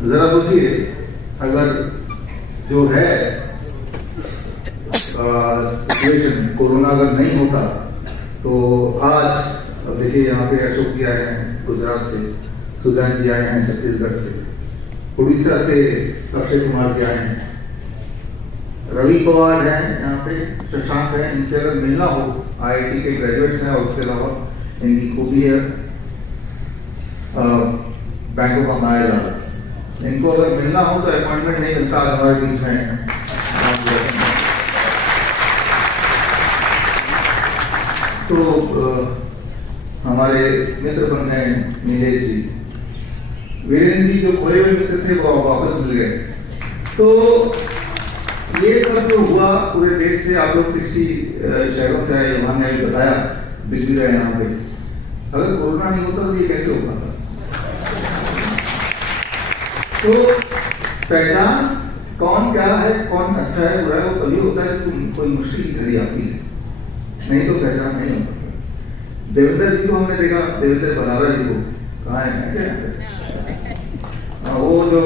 जरा सोचिए, अगर जो है सिचुएशन कोरोना अगर नहीं होता तो आज अब देखिए यहाँ पे अशोक जी आए हैं गुजरात से, सुजान जी आए हैं छत्तीसगढ़ से, उड़ीसा से अक्षय कुमार जी आए हैं, रवि पवार हैं यहाँ पे, शशांक हैं, इनसे अगर मिलना हो, आईआईटी के ग्रेजुएट्स हैं और उसके अलावा इनकी खूबी है बैंक ऑफ महाराजा, इनको अगर मिलना हो तो अपॉइंटमेंट नहीं मिलता हमारे बीच में। तो हमारे मित्र बन गए नीलेश जी, वीरेंद्र जी जो खोए हुए मित्र थे वो वापस मिल गए। तो ये सब जो हुआ पूरे देश से, आप लोग 60 शहरों से आए, वहां ने बताया बिजली रहे यहाँ पे, अगर कोरोना नहीं होता तो ये कैसे होता था? तो पहचान कौन क्या है, कौन अच्छा है बुरा है, वो कभी होता है तो कोई मुश्किल घड़ी आती है, नहीं तो पहचान नहीं होता। देवेंद्र जी को हमने देखा, देवेंद्र बरारा जी को, कहाँ है वो जो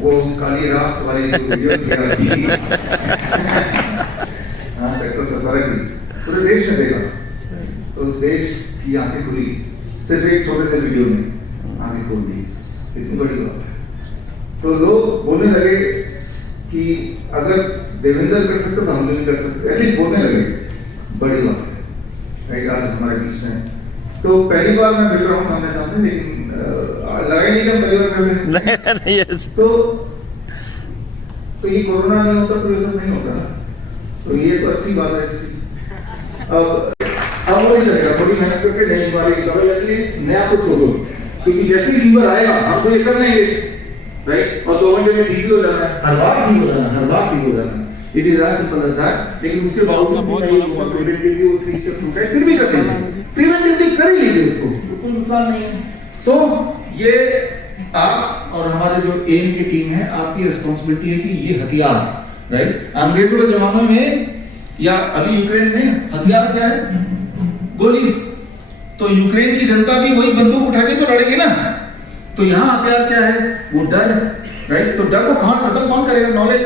वो काली रात वाली जो वीडियो सेक्टर 17 की पूरे देश ने देखा, तो उस देश की आंखें खुली, सिर्फ एक छोटे से वीडियो में आंखें खोल दी, इतनी बड़ी बात है। तो लोग बोलने लगे कि अगर देवेंद्र कर सकते तो हम लोग भी कर सकते, एटलीस्ट बोलने लगे, बड़ी बात है आज हमारे बीच में। तो पहली बार मैं मिल रहा हूँ सामने सामने, लेकिन लगा ही नहीं कि पहली बार मिल रहे हैं। तो ये कोरोना नहीं होता तो ये सब नहीं होता, तो ये तो अच्छी बात है। अब वो नहीं चलेगा, थोड़ी मेहनत करके नहीं बीमारी की दवाई लगेगी, नया कुछ होगा, क्योंकि जैसे ही फीवर आएगा हम तो ये कर लेंगे, राइट? और 2 घंटे में ठीक हो जाना है, हर बार ठीक हो जाना है, हर बार ठीक हो जाना है। It is as simple as that. लेकिन उसके बावजूद प्रिवेंटिवली वो 3 स्टेप टू फिर भी कर लेंगे, प्रिवेंटिवली कर ही लीजिए, उसको कोई नुकसान नहीं है। सो ये आप और हमारे जो एम की टीम है, आपकी रिस्पॉन्सिबिलिटी है कि ये हथियार, राइट? अंग्रेजों के जमाने में या अभी यूक्रेन में हथियार क्या है? गोली। तो यूक्रेन की जनता भी वही बंदूक उठा के तो लड़ेगी ना। तो यहाँ हथियार क्या है? वो डर, राइट? तो डर को खत्म कौन करेगा? Knowledge,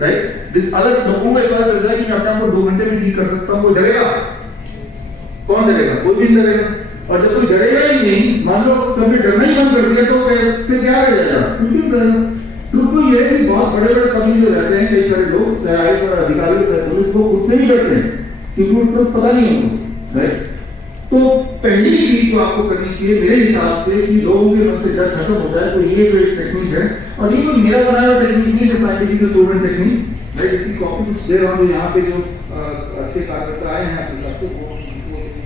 right? दिस अलग लोगों के पास रहता है कि मैं अपने आप को 2 घंटे में ठीक कर सकता हूँ, कोई डरेगा? कौन डरेगा? कोई भी डरेगा। और जब कोई डरेगा ही नहीं, मान लो सबने डरना ही बंद कर दिया, तो फिर क्या रह जाएगा? कुछ नहीं रहेगा। तो ये भी बहुत बड़े बड़े कभी जो रहते हैं, कई सारे लोग, चाहे आईएएस और अधिकारी, पुलिस को खुद से ही डरते हैं, क्योंकि उनको पता नहीं होगा, राइट? तो पहली चीज जो आपको करनी चाहिए मेरे हिसाब से कि लोगों के मन से डर खत्म होता है, तो ये जो एक टेक्निक है, और ये कोई मेरा बनाया हुआ टेक्निक नहीं है, साइंटिफिक प्रूवन टेक्निक, मैं इसकी कॉपी दे रहा हूँ। जो यहाँ पे जो अच्छे कार्यकर्ता आए हैं आपके साथ, वो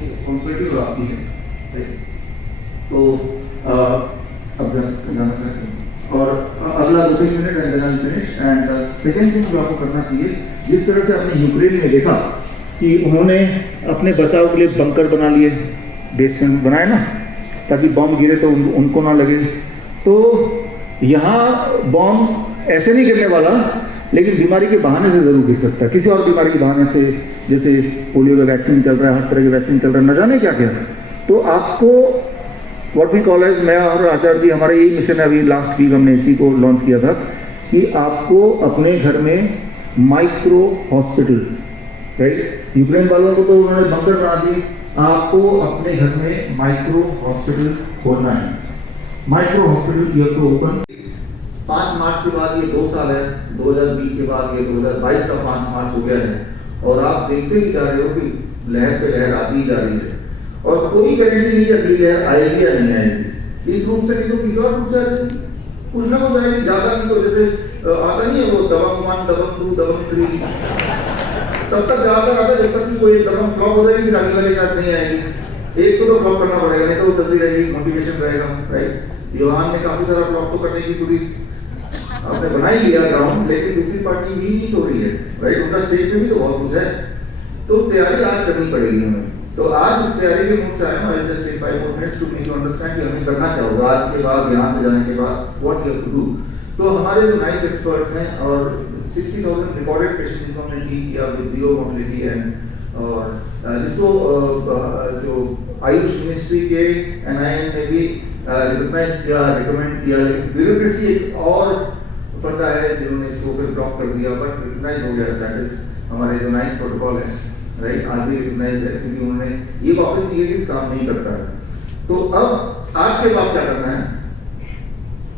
रिस्पॉन्सिबिलिटी आपकी है, तो अब जाना चाहते हैं। और अगला 2-3 minute and then finish. And second thing जो आपको करना चाहिए, जिस तरह से आपने यूक्रेन में देखा कि उन्होंने अपने बचाव के लिए बंकर बना लिए, बेसमेंट बनाए ना, ताकि बॉम्ब गिरे तो उनको ना लगे। तो यहाँ बॉम्ब ऐसे नहीं गिरने वाला, लेकिन बीमारी के बहाने से जरूर गिर सकता है, किसी और बीमारी के बहाने से, जैसे पोलियो का वैक्सीन चल रहा है, हर तरह के वैक्सीन चल रहा है, न जाने क्या क्या। तो आपको व्हाट वी कॉल एज, मैं और आचार्य जी, हमारा यही मिशन है, अभी लास्ट वीक हमने इसी को लॉन्च किया था कि आपको अपने घर में माइक्रो हॉस्पिटल, राइट? यूक्रेन वालों को तो उन्होंने बंकर बना दिए, आपको अपने घर में माइक्रो हॉस्पिटल खोलना है। Micro hospital you have to open. 5 March के बाद ये 2 साल है, 2020 के बाद ये 2022 का 5 मार्च हो गया है, और आप देखते ही जा रहे हो कि लहर पे लहर आती जा रही है, और कोई गारंटी नहीं है अगली लहर आएगी या नहीं आएगी। इस रूप से नहीं तो किसी और रूप से आएगी, कुछ ना कुछ आएगी, ज्यादा नहीं तो जैसे आता नहीं है वो दबंग 1, दबंग 2, दबंग 3, तब तक ज्यादातर आता है जब तक कि कोई दबंग फ्लॉप हो जाएगी, आगे वाली याद नहीं आएगी। एक को तो फ्लॉप करना पड़ेगा, नहीं तो वो चलती रहेगी, मोटिवेशन रहेगा, राइट? यूहान ने काफी सारा फ्लॉप तो करने की पूरी आपने बना ही लिया ग्राउंड, लेकिन दूसरी पार्टी भी नहीं सो रही है, राइट? उनका स्टेज पे भी तो बहुत कुछ है, तो तैयारी आज करनी पड़ेगी हमें। तो आज इस तैयारी के मूड से आया हूँ, I just take 5 more minutes to make you understand कि हमें करना क्या होगा आज के बाद, यहाँ से जाने के बाद, what you have to do. तो हमारे जो नाइस एक्सपर्ट्स हैं, और 60,000 रिकॉर्डेड पेशेंट जिनको हमने डील किया विद 0 मोर्टेलिटी एंड, और जिसको जो आयुष मिनिस्ट्री के NIM ने भी रिकमेंड किया, रिकमेंड किया, लेकिन ब्यूरोक्रेसी एक और पर्दा है जिन्होंने इसको फिर ब्लॉक कर दिया, बट रिकग्नाइज हो गया। दैट इज हमारे जो नाइस प्रोटोकॉल है, राइट, आज भी रिकग्नाइज है, क्योंकि उन्होंने ये वापस ये भी काम नहीं करता है। तो अब आज के बाद क्या करना है,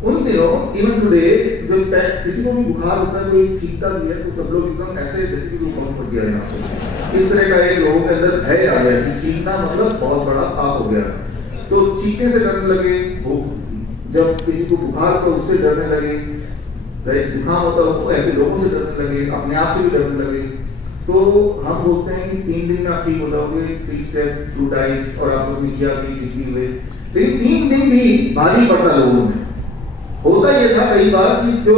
उन दिनों इवन टुडे जो किसी को भी बुखार होता है, कोई छींकता भी है, तो सब लोग एकदम ऐसे जैसे कि वो कर दिया है। इस तरह का एक लोगों के अंदर भय आ गया कि छींकना मतलब बहुत बड़ा पाप हो गया। तो छींकने से डरने लगे, जब किसी को बुखार तो उससे डरने लगे, जुकाम होता है तो ऐसे लोगों से डरने लगे, अपने आप से भी डरने लगे। तो हम बोलते हैं कि 3 दिन में आप ठीक हो जाओगे, 3 स्टेप थ्रू डाइट, और आप लोग किया भी ठीक हुए। लेकिन 3 दिन भी भारी पड़ता लोगों में। होता यह था कई बार कि जो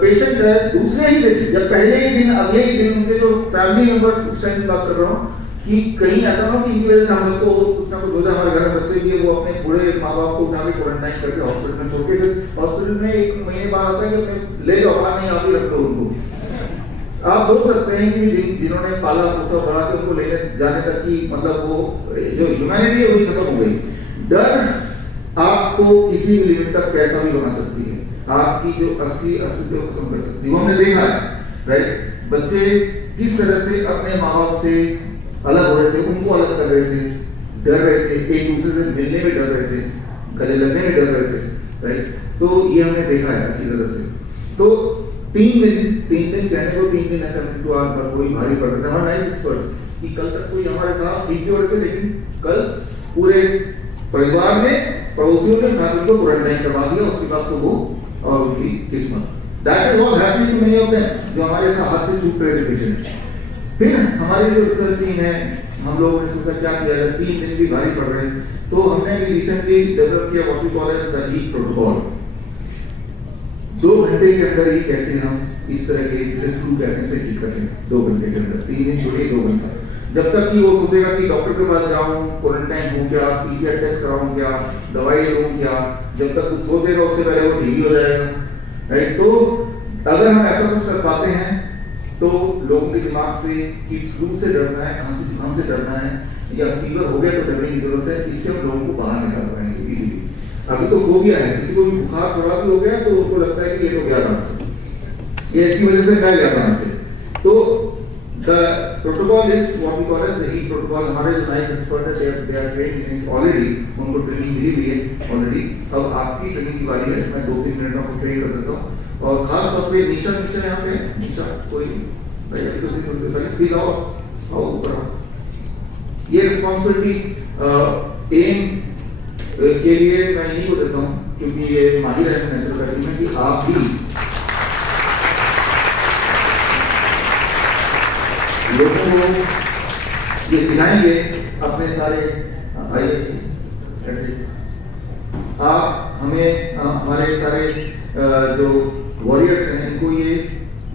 पेशेंट है दूसरे ही दिन, जब पहले ही दिन अगले ही दिन उनके जो फैमिली मेंबर्स, उस टाइम की बात कर रहा हूँ, कि कहीं ऐसा ना कि इनकी वजह से हम लोग को कुछ ना कुछ हो जाए, हमारे घर में बच्चे भी है, वो अपने बूढ़े माँ बाप को उठा के क्वारंटाइन करके हॉस्पिटल में छोड़ के, फिर हॉस्पिटल में 1 महीने बाद आता है कि ले जाओ, बाहर नहीं आप ही रख दो उनको। आप सोच सकते हैं कि जिन्होंने पाला पोसा बढ़ा के उनको लेने जाने तक की, मतलब वो जो ह्यूमैनिटी है वही खत्म हो गई। डर आपको किसी भी लिमिट तक कैसा भी बना सकती है, आपकी जो असली अस्तित्व को खत्म कर सकती है। वो हमने देखा है, राइट, बच्चे किस तरह से अपने माँ बाप से अलग हो रहे थे, उनको अलग कर रहे थे, डर रहे थे, एक दूसरे से मिलने में डर रहे थे, गले लगने में डर रहे थे, राइट। तो ये हमने देखा है अच्छी तरह से। तो 3 दिन कहने को 3 दिन ऐसा तो आज पर कोई भारी पड़ रहा था। हमारा नाइस एक्सपर्ट कि कल तक कोई हमारे था ठीक भी हो रहे थे, लेकिन कल पूरे परिवार ने, पड़ोसियों ने फैमिली को क्वारंटाइन करवा दिया। उसके बाद तो वो और उनकी किस्मत, that is what happened to many of them, जो हमारे साथ हाथ से चूक रहे थे पेशेंट्स। फिर हमारी जो रिसर्च टीम है, हम लोगों ने सोचा क्या किया जाए, 3 दिन भी भारी पड़ रहे हैं, तो हमने भी रिसेंटली डेवलप किया what we call as the heat protocol. 2 घंटे के अंदर ही कैसे हम इस तरह के फ्लू कहने से ठीक करें, 2 घंटे के अंदर, 3 दिन छोड़िए 2 घंटा। जब तक कि वो सोचेगा कि डॉक्टर के पास जाऊं, क्वारंटाइन हूं क्या, पीसीआर टेस्ट कराऊं क्या, दवाई लूं क्या, जब तक कुछ सोचेगा उससे पहले वो ठीक हो जाएगा, राइट। तो अगर हम ऐसा कुछ कर पाते हैं तो लोगों के दिमाग से कि फ्लू से डरना है, खांसी जुकाम से डरना है, या फीवर हो गया तो डरने की जरूरत है, इससे हम लोगों को बाहर निकाल पाएंगे इजीली। अभी तो हो गया है, किसी को भी बुखार थोड़ा भी हो गया तो उसको लगता है कि ये तो गया कहां से, ये इसकी वजह से फैल गया कहां से। तो the protocol is what we call as the heat protocol. हमारे जो नाइस एक्सपर्ट है they are trained in already, उनको ट्रेनिंग मिली हुई है ऑलरेडी। अब आपकी ट्रेनिंग की बारी है, मैं 2-3 मिनट में आपको ट्रेन कर देता हूँ। और खास तौर पे निशा यहाँ पे, निशा कोई प्लीज आओ ऊपर आओ। ये रिस्पॉन्सिबिलिटी एम के लिए मैं यही को देता हूँ, क्योंकि ये माहिर है नेचुरल पैथी में, कि आप भी लोगों को ये सिखाएंगे अपने सारे आप हमें हमारे सारे जो वॉरियर्स हैं, इनको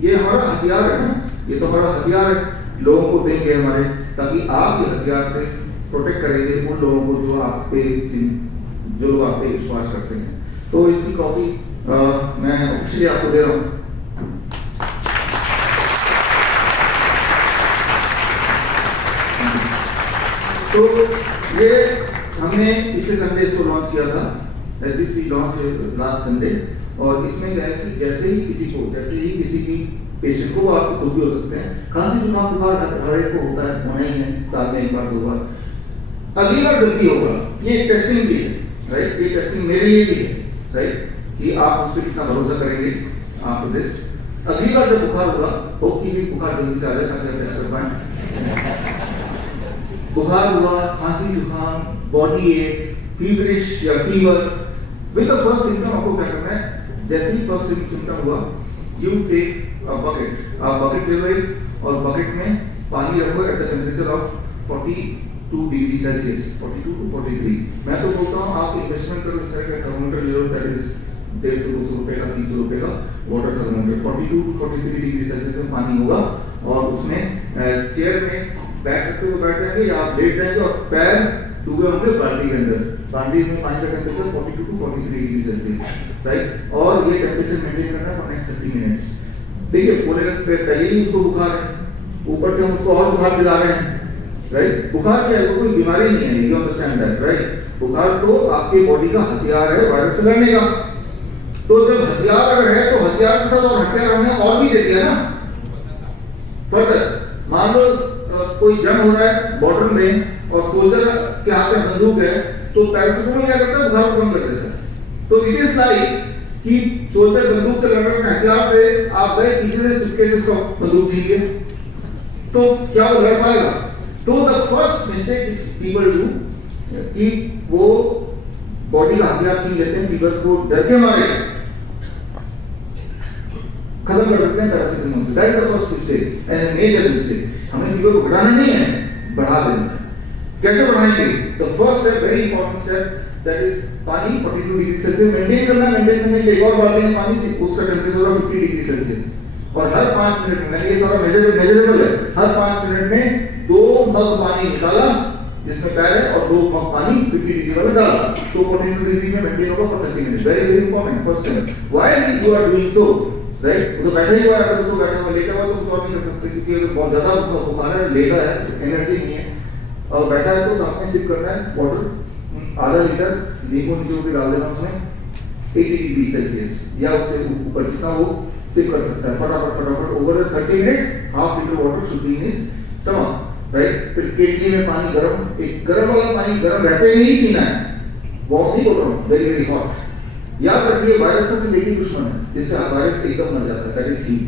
ये हमारा हथियार है ना, ये तो हमारा हथियार है, लोगों को देंगे हमारे, ताकि आप ये हथियार से प्रोटेक्ट करेंगे उन लोगों को जो लोग आप पे विश्वास करते हैं। तो इसकी कॉपी मैं ऑफिशियली आपको दे रहा हूँ। तो ये हमने पिछले संडे इसको लॉन्च किया था, this we launch last Sunday. और इसमें क्या है कि जैसे ही किसी की पेशेंट को, आप खुद भी हो सकते हैं, खांसी जुकाम बुखार हर एक को होता है, होना ही है, साल में 1 बार 2 बार। अगली बार जल्दी होगा, ये टेस्टिंग भी है, राइट, ये टेस्टिंग मेरे लिए भी है, राइट, कि आप उस पर कितना भरोसा करेंगे आप दिस। अगली बार जब बुखार होगा, होप कि बुखार जल्दी से आ जाए ताकि आप टेस्ट कर पाए। बुखार हुआ, खांसी जुकाम, बॉडी एक, फीवरिश या fever, with the first symptom आपको क्या करना है, जैसे ही फर्स्ट सिम्टम हुआ, यू टेक अ बकेट, आप बकेट ले लो और बकेट में पानी रखो at the temperature of 42 degree Celsius, 42 to 43। मैं तो बोलता हूँ आप इन्वेस्टमेंट करो, इस तरह का थर्मोमीटर ले लो, दैट इज 150-200 रुपए का, 300 रुपए का water thermometer. 42 to 43 degree Celsius में पानी होगा, और उसमें चेयर में बैठ सकते हो तो बैठ जाएंगे, या आप लेट जाएंगे और पैर डूबे होंगे बाल्टी के अंदर। बाल्टी में पानी का temperature 42 to 43 degree Celsius, right. और ये टेम्परेचर मेंटेन करना फॉर नेक्स्ट 30 मिनट्स। देखिए बोलेगा पहले ही उसको बुखार है, ऊपर से हम उसको और बुखार दिला रहे हैं, राइट। बुखार क्या है, वो कोई बीमारी नहीं है, यू अंडरस्टैंड दैट, राइट। बुखार तो आपके बॉडी का हथियार है वायरस से लड़ने का। तो जब हथियार अगर है तो हथियार के साथ और हथियार हमने और भी दे दिया ना। फर्दर मान लो कोई जंग हो रहा है बॉर्डर में और सोल्जर के हाथ में बंदूक है, तो पैरासिटामोल क्या करता है, बुखार को कम कर देता है। तो इट इज लाइक कि सोल्जर बंदूक से लड़ रहे हैं, हथियार से आप गए पीछे से चुपके से उसको बंदूक छीन लिए, तो क्या वो लड़ पाएगा? तो the first mistake people do कि वो बॉडी का हथियार छीन लेते हैं, फीवर को डर के मारे खत्म कर देते हैं पैरासिटामोल से। That is the first mistake and major mistake. हमें फीवर को घटाना नहीं है, बढ़ा देना है। कैसे बढ़ाएंगे? The first step, very important step, that is पानी 42 डिग्री सेल्सियस मेंटेन करना। मेंटेन करने के लिए एक और बात है, पानी उसका टेंपरेचर होगा 50 डिग्री सेल्सियस और हर 5 मिनट में, ये सारा मेजरेबल है, हर 5 मिनट में 2 मग पानी निकाला जिसमें पैर है और 2 मग पानी 50 डिग्री वाला डाला, तो 42 डिग्री में मेंटेन होगा for 30 minutes. Very very important first step. Why you are doing so, right? तो बैठा ही हुआ है, अगर तो बैठा हुआ लेटा हुआ तो कुछ और नहीं कर सकते, क्योंकि अगर बहुत ज्यादा बुखार है, लेटा है, एनर्जी नहीं है और बैठा है, तो सामने सिप करना है वाटर आधा लीटर, नींबू निचोड़ के डाल देना उसमें 80 डिग्री सेल्सियस या उससे ऊपर जितना वो सिप कर सकता है। फटाफट फटाफट over 30 minutes half litre water should be in his stomach, right? फिर केटली में पानी गरम, एक गरम वाला पानी गरम रहते ही पीना है, वार्म नहीं बोल रहा हूँ, वेरी वेरी हॉट। याद रखिए वायरस से लेकिन दुश्मन है जिससे वायरस एकदम मर जाता है, दैट इज हीट।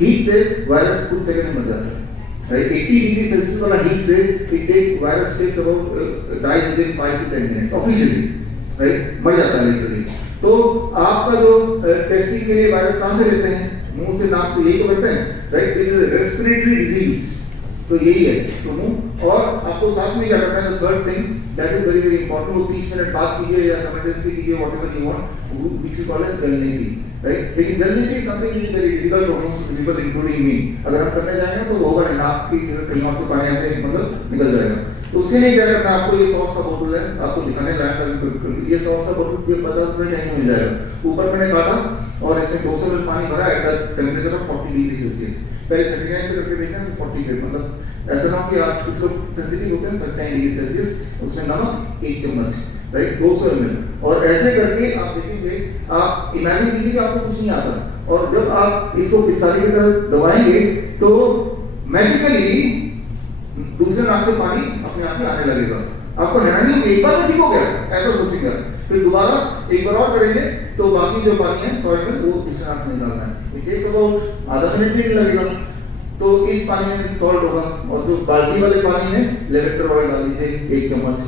हीट से वायरस कुछ सेकंड में मर जाता है, राइट? 80 डिग्री सेल्सियस वाला हीट से it takes virus takes about die within 5 to 10 minutes officially, right? मर जाता है लिटरली। तो आपका जो टेस्टिंग के लिए वायरस कहां से लेते हैं? मुंह से, नाक से, यही तो करते हैं, right? It is respiratory disease, तो यही है। तो मुंह और आपको साथ में क्या करना है, the third thing that is very very important, वो 30 मिनट बाद कीजिए या साइमल्टेनियसली कीजिए, whatever you want, which we call as जलनेकी, राइट? लेकिन जलनेकी something is very difficult for most people including me. अगर हम करने जाएंगे तो होगा नहीं, नाक की कहीं और से पानी ऐसे मतलब निकल जाएगा। तो उसके लिए क्या करना है आपको, ये सॉस का बोतल है, आपको दिखाने लायक है, ये सॉस का बोतल 50 रुपए कहीं मिल जाएगा। ऊपर मैंने काटा और इसमें 200 ml पानी भरा at the temperature of 40 degree Celsius. पहले 39 पे करके देखना, तो 40 पे, मतलब ऐसा ना हो कि आप कुछ लोग सेंसिटिव होते हैं 39 डिग्री सेल्सियस, उसमें नमक 1 चम्मच, राइट? 200 ml। और ऐसे करके आप देखेंगे, आप इमेजिन कीजिए कि आपको कुछ नहीं आता और जब आप इसको पिस्तारी की तरह दबाएंगे तो मैजिकली दूसरे नाक से पानी अपने आप ही आने लगेगा। आपको हैरानी होगी, एक बार में ठीक हो गया, ऐसा सोचेगा, फिर दोबारा एक बार और करेंगे तो बाकी जो पानी है सॉइल में वो दूसरे नाक से निकालना है। इट टेक्स अबाउट आधा मिनट भी नहीं लगेगा। तो इस पानी में सॉल्ट होगा और जो बाल्टी वाले पानी में लेवेंडर ऑयल डाल दीजिए 1 चम्मच।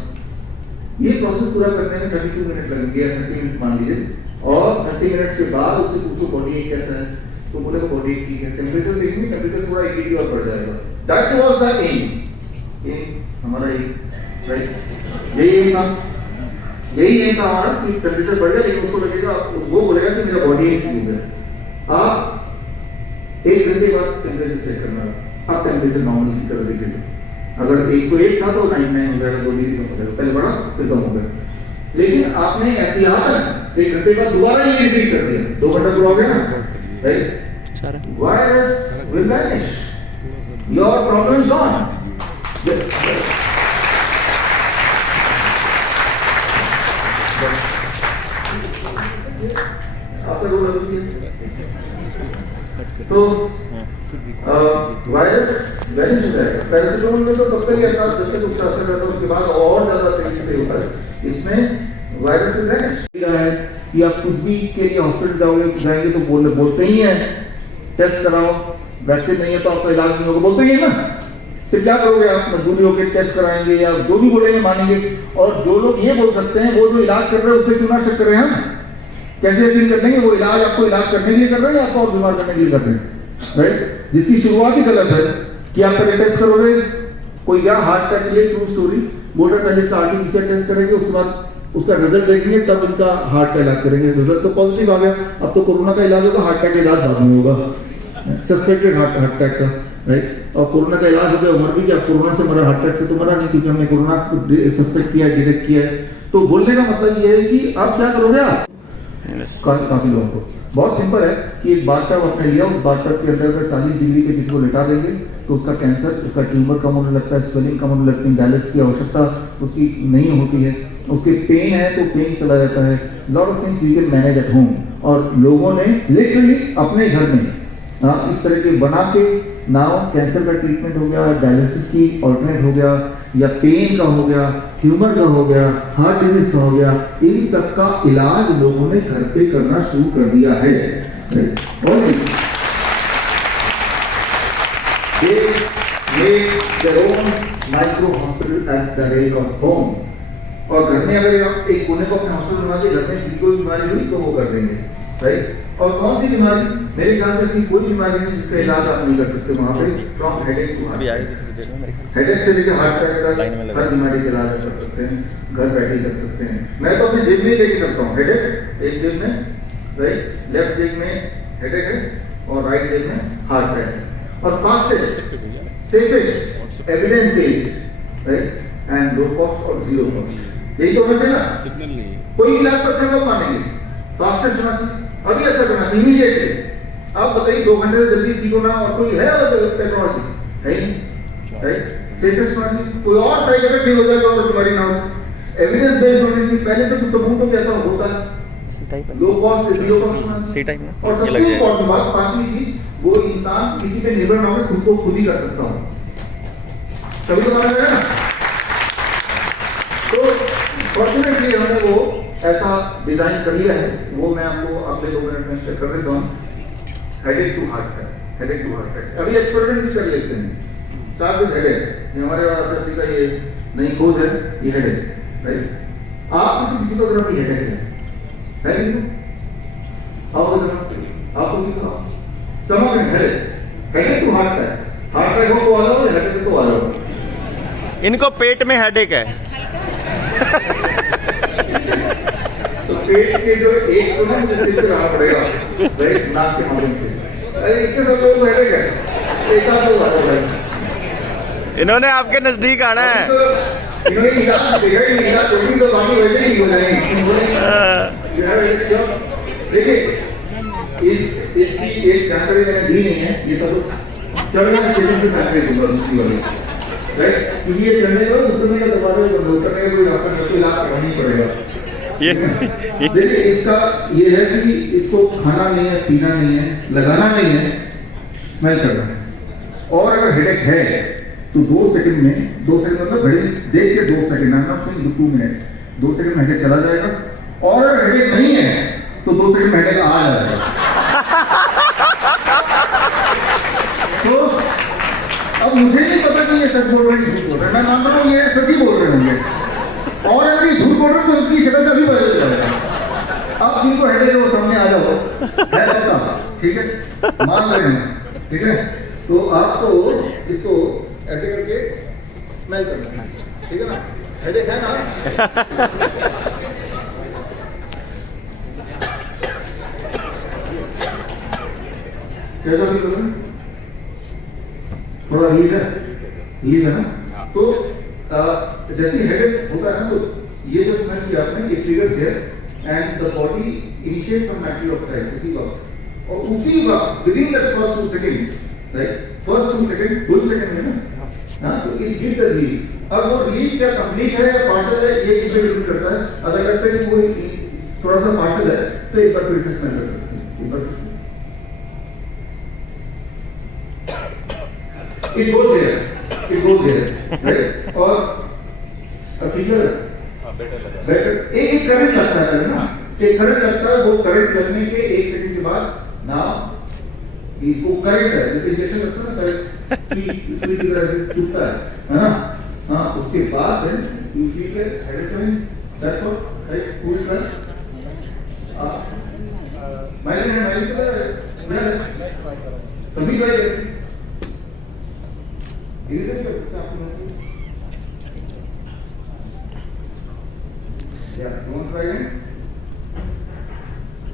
ये प्रोसेस पूरा करने में 32 मिनट लगेंगे, 30 मिनट मान लीजिए। और 30 मिनट के बाद उससे पूछो बॉडी कैसा है, तो बोले बॉडी ठीक है। टेम्परेचर देखेंगे, टेम्परेचर थोड़ा 1 डिग्री और बढ़ जाएगा। दैट वाज द एम हमारा, राइट? यही था हमारा कि टेम्परेचर बढ़ जाए, लेकिन उसको लगेगा, वो बोलेगा कि मेरा बॉडी ठीक हो गया। आप 1 घंटे बाद टेम्परेचर चेक करना, आप टेम्परेचर नॉर्मल कर दीजिए। अगर 101 था तो 99 हो जाएगा, 2 डिग्री कम हो जाएगा, पहले बढ़ा फिर कम हो गया। लेकिन आपने एहतियातन 1 घंटे बाद दोबारा ये रिपीट कर दिया, 2 घंटा पूरा हो गया ना, right? Virus will vanish, your problem is gone. तो वायरस वैनिश हो जाएगा। पैरासिटामोल में तो तब तक ऐसा जब तक उसका असर करता है, उसके बाद और ज्यादा तरीके से होता है। इसमें वायरस से वैनिश है कि आप कुछ भी के लिए हॉस्पिटल जाएंगे तो बोलते ही है टेस्ट कराओ, वैक्सीन नहीं है तो आपका इलाज नहीं होगा, बोलते ही है ना। फिर क्या करोगे आप? मजबूरी होकर टेस्ट कराएंगे या जो भी बोलेंगे मानेंगे। और जो लोग ये बोल सकते हैं, वो जो इलाज कर रहे हैं उससे क्यों ना शक कर रहे हैं? हम कैसे यकीन कर लेंगे वो इलाज आपको इलाज करने के लिए कर रहे हैं या आपको और बीमार करने के लिए कर रहे हैं, राइट? जिसकी शुरुआत ही गलत है कि आप पहले टेस्ट करोगे, कोई क्या हार्ट अटैक के लिए ट्रू स्टोरी, बोल रहा पहले इसका आरटीपीसीआर टेस्ट करेंगे, उसके बाद उसका रिजल्ट देखेंगे, तब इनका हार्ट का इलाज करेंगे। रिजल्ट तो पॉजिटिव आ गया, अब तो कोरोना का इलाज होगा, हार्ट अटैक का इलाज बाद में होगा, सस्पेक्टेड हार्ट अटैक का, राइट? और कोरोना का इलाज हो गया, उम्र भी क्या कोरोना से मरा, हार्ट अटैक से तो मरा नहीं, क्योंकि हमने कोरोना सस्पेक्ट किया, डिटेक्ट किया है। तो बोलने का मतलब ये है कि आप क्या करोगे, आप काफी लोगों को बहुत सिंपल है कि एक बाथटब आपने लिया, उस बाथटब के अंदर अगर 40 डिग्री पे किसी को लेटा देंगे तो उसका कैंसर, उसका ट्यूमर कम होने लगता है, स्वेलिंग कम होने लगती है, डायलिसिस की आवश्यकता उसकी नहीं होती है, उसके पेन है तो पेन चला जाता है। Lot of things we can manage at home. और लोगों ने लिटरली अपने घर में इस तरह के बना के नाउ कैंसर का ट्रीटमेंट हो गया, डायलिसिस की ऑल्टरनेट हो गया, या पेन का हो गया, ट्यूमर का हो गया, हार्ट डिजीज का हो गया, इन सब का इलाज लोगों ने घर पे करना शुरू कर दिया है। और their own micro hospital at the rate of home। और घर में अगर आप एक कोने को अपने हॉस्पिटल बना दिए, घर में किसी को बीमारी हुई तो वो कर देंगे, राइट। और कौन सी बीमारी, मेरे ख्याल से ऐसी कोई बीमारी नहीं जिसका इलाज आप नहीं कर सकते वहाँ पे, from headache to heart, headache से लेकर हार्ट अटैक तक हर बीमारी का इलाज कर सकते हैं, घर बैठे कर सकते हैं। मैं तो अपनी जेब में लेके सकता हूँ, हेडेक एक जेब में, राइट, लेफ्ट जेब में हेडेक है और राइट जेब में हार्ट है। और fastest, safest, evidence based, right, and low cost और जीरो कॉस्ट, यही तो होना चाहिए ना। सिग्नल नहीं है, कोई इलाज कर सकते मानेंगे, फास्टेस्ट होना चाहिए, अभी ऐसा करना चाहिए इमीडिएटली। आप बताइए 2 घंटे से जल्दी ठीक होना और कोई है टेक्नोलॉजी है ही, राइट। सेफेस्ट होना चाहिए, कोई और साइड इफेक्ट नहीं होता तो बीमारी ना हो, एविडेंस बेस्ड होनी चाहिए, पहले से कुछ सबूत हो ऐसा होता है, लो कॉस्ट जीरो कॉस्ट होना चाहिए। और सबसे इम्पोर्टेंट बात, 5वीं चीज, वो इंसान किसी पे निर्भर ना हो, खुद को खुद ही कर सकता हूँ, तभी तो माना गया ना। तो फॉर्चुनेटली हमने वो ऐसा डिजाइन कर लिया है, वो मैं आपको अगले 2 मिनट में शेयर कर देता हूँ। हेडेक टू हार्ट है, हेडेक टू हार्ट है। अभी एक्सपेरिमेंट भी कर लेते हैं, स्टार्ट विद हेडेक, हमारे ऑफिस का ये नई खोज है, ये हेडेक, राइट। आप किसी को अगर अभी हेडेक है किसी को, आपको सिखाओ समझ में, हेडेक टू हार्ट है, हार्ट अटैक हो तो आ जाओ, हेडेक तो आ जाओ। इनको पेट में हेडेक है। तो पेट के जो एक को ना मुझे सिर पे रखना पड़ेगा, राइट, नाक के माध्यम से। अरे इतने सब लोग बैठे गए, एक आध लोग आ जाओ भाई। इन्होंने आपके नजदीक आना है। इन्होंने इलाज देखा ही नहीं, इलाज होगी तो बाकी वैसे ही हो जाएंगे। देखिए इसकी एक जानकारी मैंने दी नहीं है, ये सब चढ़ना स्टेशन पे जानकारी दूंगा दूसरी वाली, राइट, क्योंकि ये चढ़ने का उतरने का दरवाजा उतरने का कोई रास्ता नहीं, इलाज करना ही पड़ेगा। देखिए इसका ये है कि इसको खाना नहीं है, पीना नहीं है, लगाना नहीं है, स्मेल करना है। और अगर हेडेक है तो 2 सेकंड में, 2 सेकंड मतलब घड़ी देख के 2 second, I am not saying 2 minutes, 2 second में हेडेक चला जाएगा। और अगर हेडेक नहीं है तो 2 सेकंड में हेडेक आ जाएगा। तो अब मुझे नहीं पता कि ये सच बोल रहे हैं, झूठ बोल रहे हैं, मैं मानता हूँ ये सच ही बोल रहे होंगे। और अगर झूठ बोल रहे हो तो उनकी शक्ल कभी बदल जाएगा। अब जिनको हेडेक है वो सामने आ जाओ, है पता, ठीक है, मान रहे हैं, ठीक है। तो आपको इसको ऐसे करके स्मेल करना है, ठीक है ना, हेडेक है ना। कैसा फील करोगे? थोड़ा लीड है ना। तो जैसे हेडेक होता है ना, तो ये जो स्मेल किया आपने, ये ट्रिगर्स है and the body initiates some nitric oxide उसी वक्त, और उसी वक्त within that first 2 seconds, right, first 2 second, full second में ना, हाँ, तो इट गिव्स द रिलीफ। अब वो रिलीफ क्या कंप्लीट है या पार्शियल है, ये इसे डिपेंड करता है। अगर लगता है कि वो थोड़ा सा पार्शियल है तो एक बार फिर से स्मेल कर सकते हैं, एक बार it goes there, right? और बेटर एक करंट लगता है ना, एक करंट लगता है, वो करंट लगने के 1 सेकंड के बाद ना इसको करंट है, जैसे इंजेक्शन लगता है ना, करंट की सुई की तरह से चुभता है ना, हाँ, उसके बाद you feel headache, that's what, right, cool कर माइग्रेन सभी का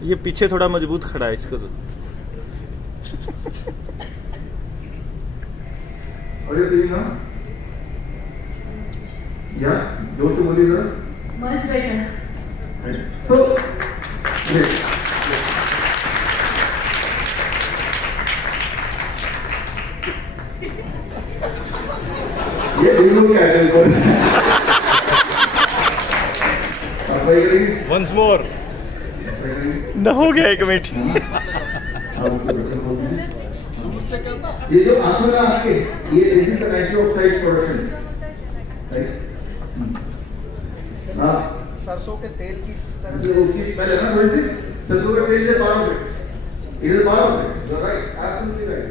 ये पीछे थोड़ा मजबूत खड़ा है, इसको तो। और ये ना या जोर से बोलिए सर। Much better. सो क्या है बोल भाई करेंगे वंस मोर न हो गया 1 मिनट ये जो आंसू है आपके ये this is the nitro oxide production right हां सरसों के तेल की तरह जो उसकी स्मेल है ना थोड़ी सी सरसों के तेल से पार हो गए इट इज पार हो गए राइट एब्सोल्युटली राइट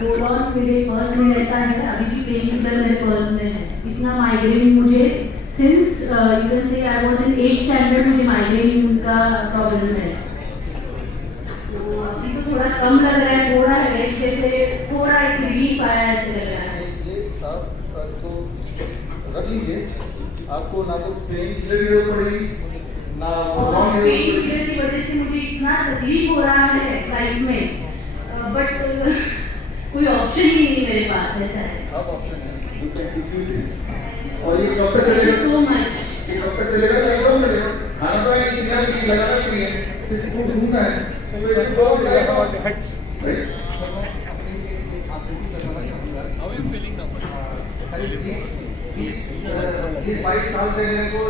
रोल मेरे पर्स में रहता है, अभी भी पेन किलर मेरे पर्स में है। इतना माइग्रेन मुझे since you can say I was in 8th standard मुझे माइग्रेन का प्रॉब्लम है। तो अभी तो थोड़ा कम लग रहा है, थोड़ा हेडेक जैसे थोड़ा एक रिलीफ आया ऐसे लग रहा है। ये आप इसको रख लीजिए आपको ना तो पेन किलर की जरूरत पड़ेगी ना और पेन किलर की वजह से मुझे इतना तकलीफ हो रहा है लाइफ में, बट कोई ऑप्शन ही नहीं मेरे पास ऐसा है। अब ऑप्शन है यू कैन गिव दिस और ये कब तक चलेगा सो मच। ये कब तक चलेगा लगभग चलेगा खाना तो है कि ध्यान की लगाना नहीं है सिर्फ फूड ढूंढना है तो ये तो जाएगा right How are you feeling now? करीब 20-22 साल से मेरे को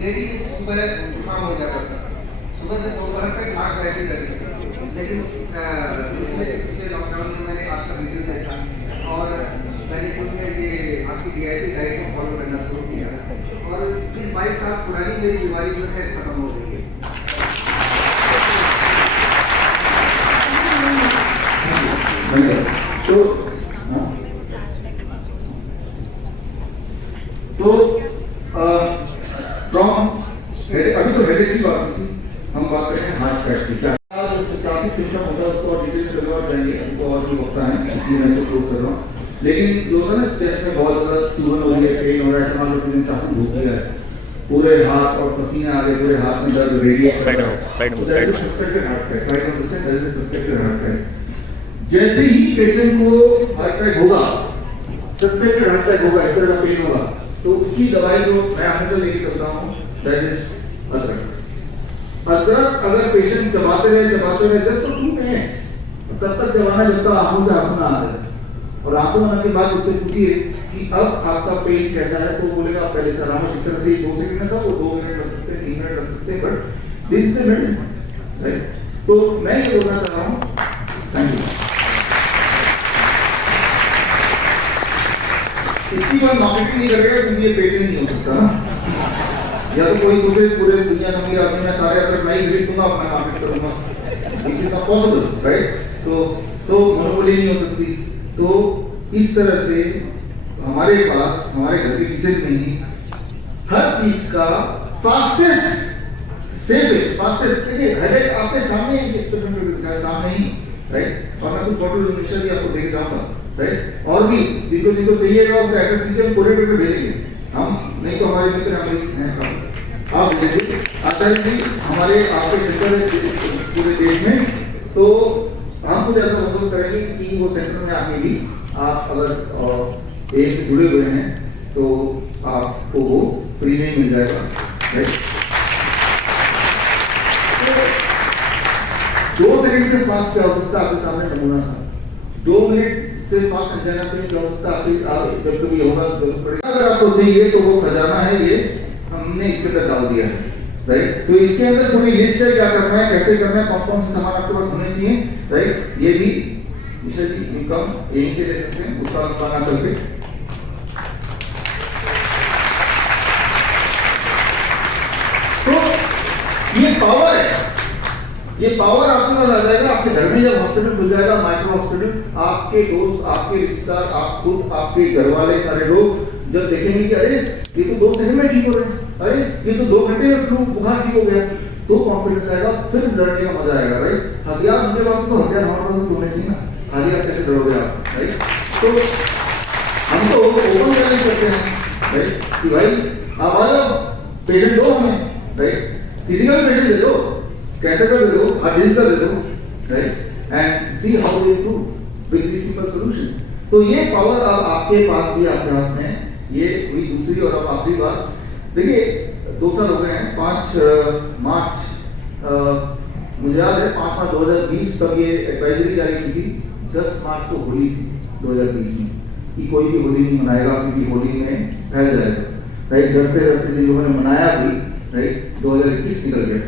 डेली सुबह जुकाम हो जाता था, सुबह से दोपहर तक नाक बहती रहती थी। लेकिन पिछले लॉकडाउन में मैंने आपका वीडियो देखा और मैंने खुद में ये आपकी DIP डाइट को फॉलो करना शुरू किया और 22 साल पुरानी मेरी बीमारी जो है खत्म हो गई है। तो फ्रॉम अभी तो हेडेक की बात थी, हम बात कर रहे हैं हार्ट अटैक की। क्या काफी सिम्टम होता है उसको और डिटेल में करवा जाएंगे, हमको और भी होता है इसलिए मैं इसको क्लोज कर रहा हूँ। लेकिन जो होता है ना चेस्ट में बहुत ज्यादा चूहन हो रही है, पेन हो रहा है, मान लो किसी ने चाकू घुस लिया है, पूरे हाथ और पसीने आ गए, पूरे हाथ में दर्द रेडिएट कर रहा है, सस्पेक्टेड हार्ट अटैक। जैसे ही पेशेंट को हार्ट अटैक होगा, सस्पेक्टेड हार्ट अटैक होगा, इस तरह का पेन होगा, तो उसकी दवाई जो मैं हमेशा लेके चलता हूँ दैट इज अदरक। अदरक अगर पेशेंट चबाते रहे जस्ट फॉर 2 मिनट्स, तब तक चबाना जब तक आंखों से आंसू ना आते और आंसू आने के बाद उससे पूछिए कि अब आपका पेन कैसा है, तो बोलेगा पहले सलाम इस तरह से 2 सेकंड में था वो 2 मिनट लग सकते हैं, 3 मिनट लग सकते हैं, but this is the medicine right. तो मैं ये बोलना चाह रहा हूँ थैंक यू। इसकी कोई मार्केटिंग नहीं करेगा क्योंकि ये पेटेंट नहीं हो सकता ना, या तो कोई सोचे पूरे दुनिया में मेरे आदमी में सारे अगर मैं ही खरीद दूंगा अपना मार्केट करूंगा, it is not possible right. तो मोनोपोली नहीं हो सकती। तो इस तरह से हमारे पास हमारे घर के किचन में ही हर चीज का फास्टेस्ट सेफेस्ट फास्टेस्ट हेडेक आपके सामने ही सामने ही राइट। और मैं कुछ फोटो मिक्सचर भी आपको देख जाऊंगा राइट। और भी जिनको चाहिएगा उनको एड्रेस दीजिए, पूरे भेजेंगे हम, नहीं तो हमारे मित्र हमारे हैं आप भेजिए। आचार्य जी हमारे आपके सेंटर पूरे देश में, तो हम कुछ ऐसा फोकस करेंगे कि वो सेंटर में आके भी आप अगर एक जुड़े हुए हैं तो आपको वो फ्री में मिल जाएगा राइट। 2 सेकंड से फास्ट क्या हो सकता है आपके सामने नमूना था, 2 मिनट से फास्ट खजाना पे क्या हो सकता है जब कभी होगा जरूरत पड़ेगा। अगर आपको चाहिए तो वो खजाना है ये हमने इसके अंदर डाल दिया है राइट। तो इसके अंदर पूरी लिस्ट है क्या करना है, कैसे करना है, कौन से सामान आपके पास होने चाहिए राइट। ये भी विषय की इनकम यहीं से ले सकते हैं, उसका ना चलते। तो ये पावर है, ये पावर आपके पास आ जाएगा आपके घर में। जब हॉस्पिटल खुल जाएगा माइक्रो हॉस्पिटल, आपके दोस्त आपके रिश्तेदार आप खुद आपके घर वाले सारे लोग जब देखेंगे कि अरे ये तो 2 सेकंड में ठीक हो रहे हैं, अरे ये तो 2 घंटे में फ्लू बुखार ठीक हो गया, तो कॉन्फिडेंस आएगा, फिर लड़ने का मजा आएगा राइट। हथियार उनके पास तो हथियार हमारे पास होने चाहिए ना, खाली हाथ कैसे डरोगे आप राइट। तो हम तो ओपन चैलेंज करते हैं राइट कि भाई आप आ जाओ, पेशेंट दो हमें राइट, किसी का भी पेशेंट दे दो, कैसे कर दे दो, हर का दे दो right, and see how you do with this simple solution. तो ये पावर अब आपके पास भी आपके हाथ में है। ये हुई दूसरी और अब आखिरी बात। देखिए 2 साल हो गए हैं, 5 मार्च मुझे याद है 5 मार्च 2020 तक ये एडवाइजरी जारी की थी, 10 मार्च को होली थी 2020 में, कि कोई भी होली नहीं मनाएगा क्योंकि होली में फैल जाएगा, राइट। डरते डरते जिन लोगों ने मनाया भी, राइट, 2021 निकल गया,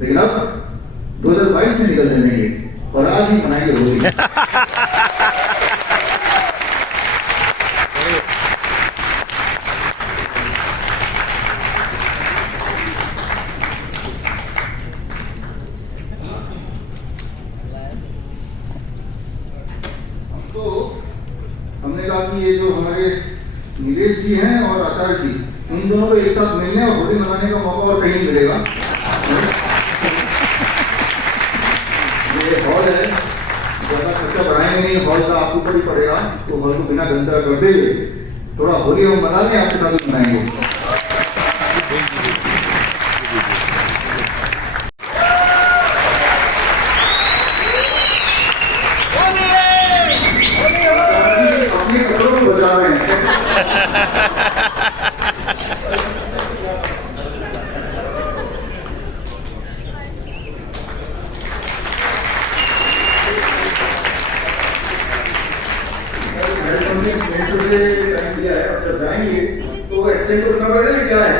लेकिन अब 2022 में निकल जाएंगे और आज ही मनाएंगे होली। तो हमने कहा कि ये जो हमारे नीलेश जी हैं और आचार्य जी, इन दोनों को एक साथ मिलने और होली मनाने का मौका और कहीं मिलेगा। ये हॉल है, ज़्यादा खर्चा बढ़ाएंगे नहीं, हॉल का आपको ऊपर ही पड़ेगा, तो हॉल को बिना गंदा करते हुए थोड़ा होली हम मना लें, आपके साथ मनाएंगे। जाएंगे तो एक्सटेंड करना पड़ेगा, क्या है?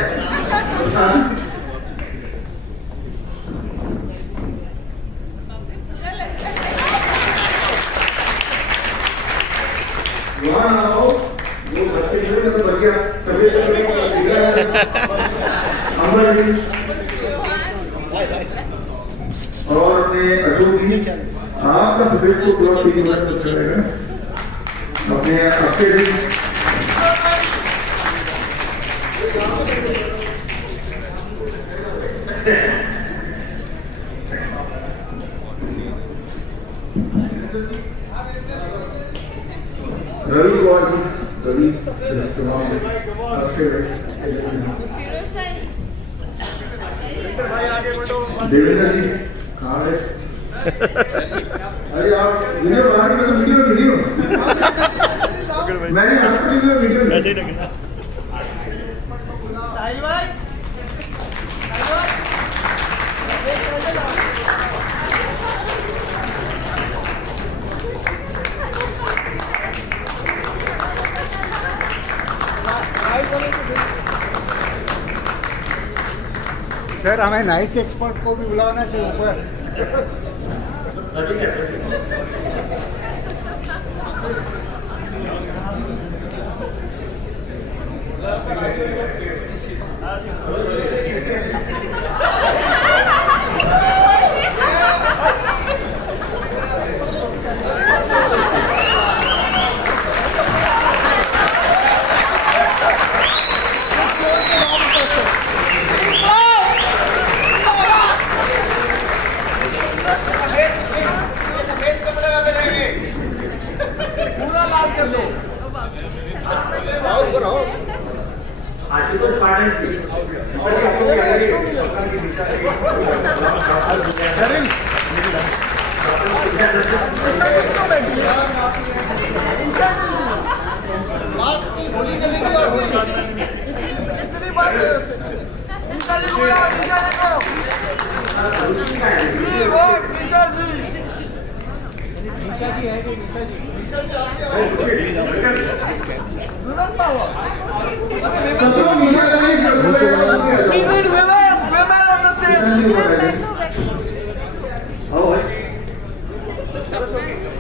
वहाँ आओ, वो भर्ती नहीं तो बढ़ गया, तभी और अपने अजूबी आपका सब्जेक्ट को पूरा 3 मिनट चलेगा अपने आपके दिन। रवि कुमार जी, रवि देवेंद्र जी, कहाँ है? अरे आप वीडियो बना के तो वीडियो मैंने आपको वीडियो सर, हमें नाइस एक्सपर्ट को भी बुलाना से ऊपर।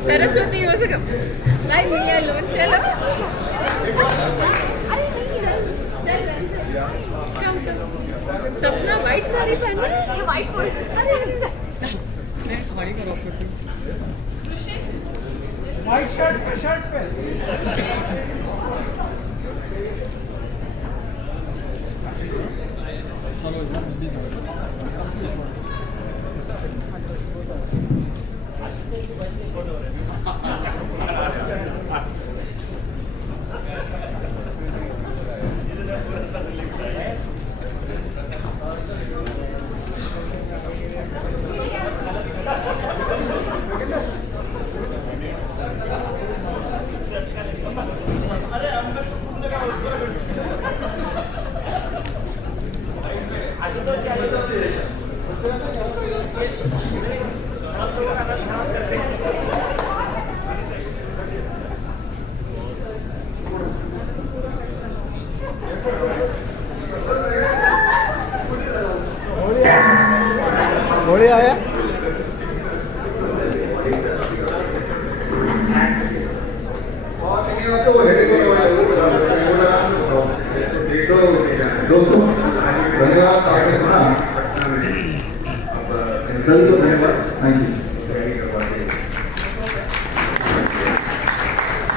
सरस्वती भाई नहीं अलोन चलो सपना व्हाइट साड़ी पहनी है, व्हाइट मैं साड़ी का रॉक करती हूँ, व्हाइट शर्ट पे तो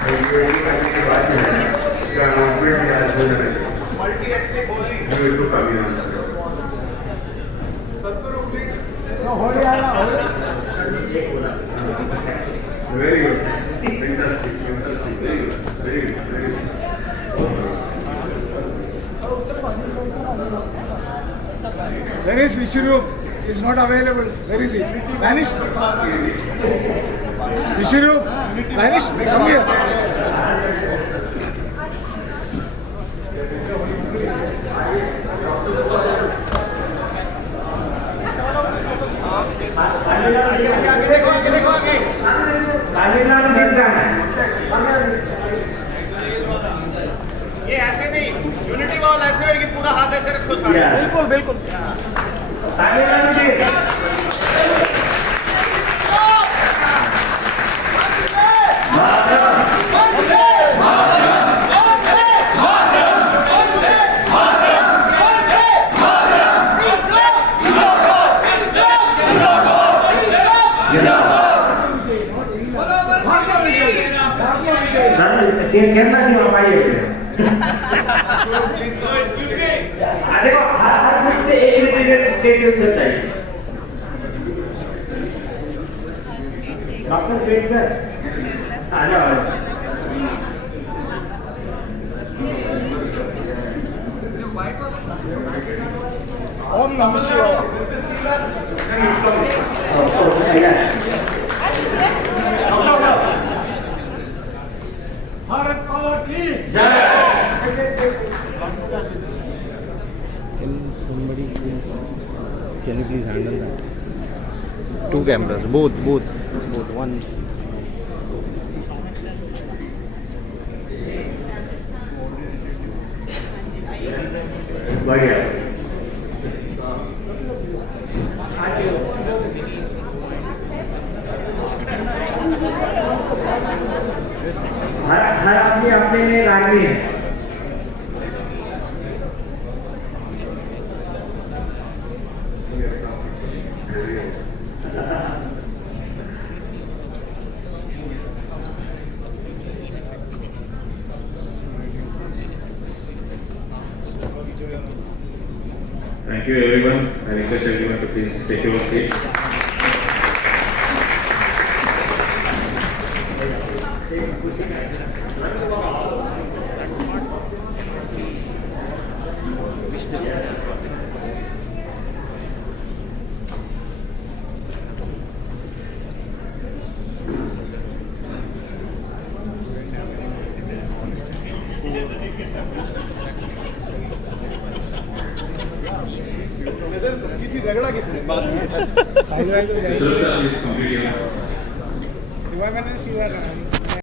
वेटिंग करने के बाद जो है इसका अनाउंसमेंट आज हो जाएगा। बिल्कुल काफी नाम very good, fantastic, fantastic, very good, very good, very good. Where is Vishnu? Is not available. Where is he? Vanished. Vishnu, vanished. Come here. ये ऐसे नहीं, यूनिटी वॉल ऐसे होगी, पूरा हाथ ऐसे रखो सारे। बिल्कुल बिल्कुल। कहना क्यों आप आइए देखो हर ग्रुप से एक रिप्रेजेंटेटिव चाहिए। डॉक्टर पेट में आ जाओ। Om Namah Shivaya. भारत माता की जय। Can you please handle that? Two cameras, both, one. बढ़िया। हर आदमी अपने में एक आदमी है। Thank you everyone. I request everyone to please take your seats. रगड़ा किसने बात Please complete your मैंने सीधा कहा